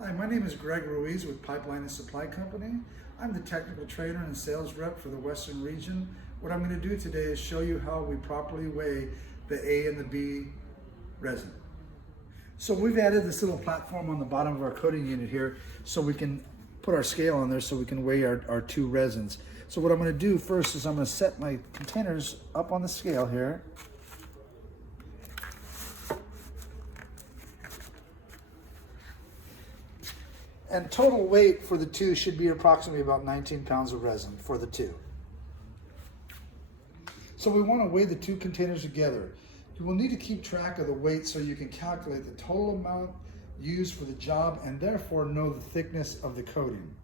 Hi, my name is Greg Ruiz with Pipeline and Supply Company. I'm the technical trainer and sales rep for the Western region. What I'm going to do today is show you how we properly weigh the A and the B resin. So we've added this little platform on the bottom of our coating unit here so we can put our scale on there so we can weigh our two resins. So what I'm going to do first is I'm going to set my containers up on the scale here. And total weight for the two should be approximately about 19 pounds of resin for the two. So we want to weigh the two containers together. You will need to keep track of the weight so you can calculate the total amount used for the job and therefore know the thickness of the coating.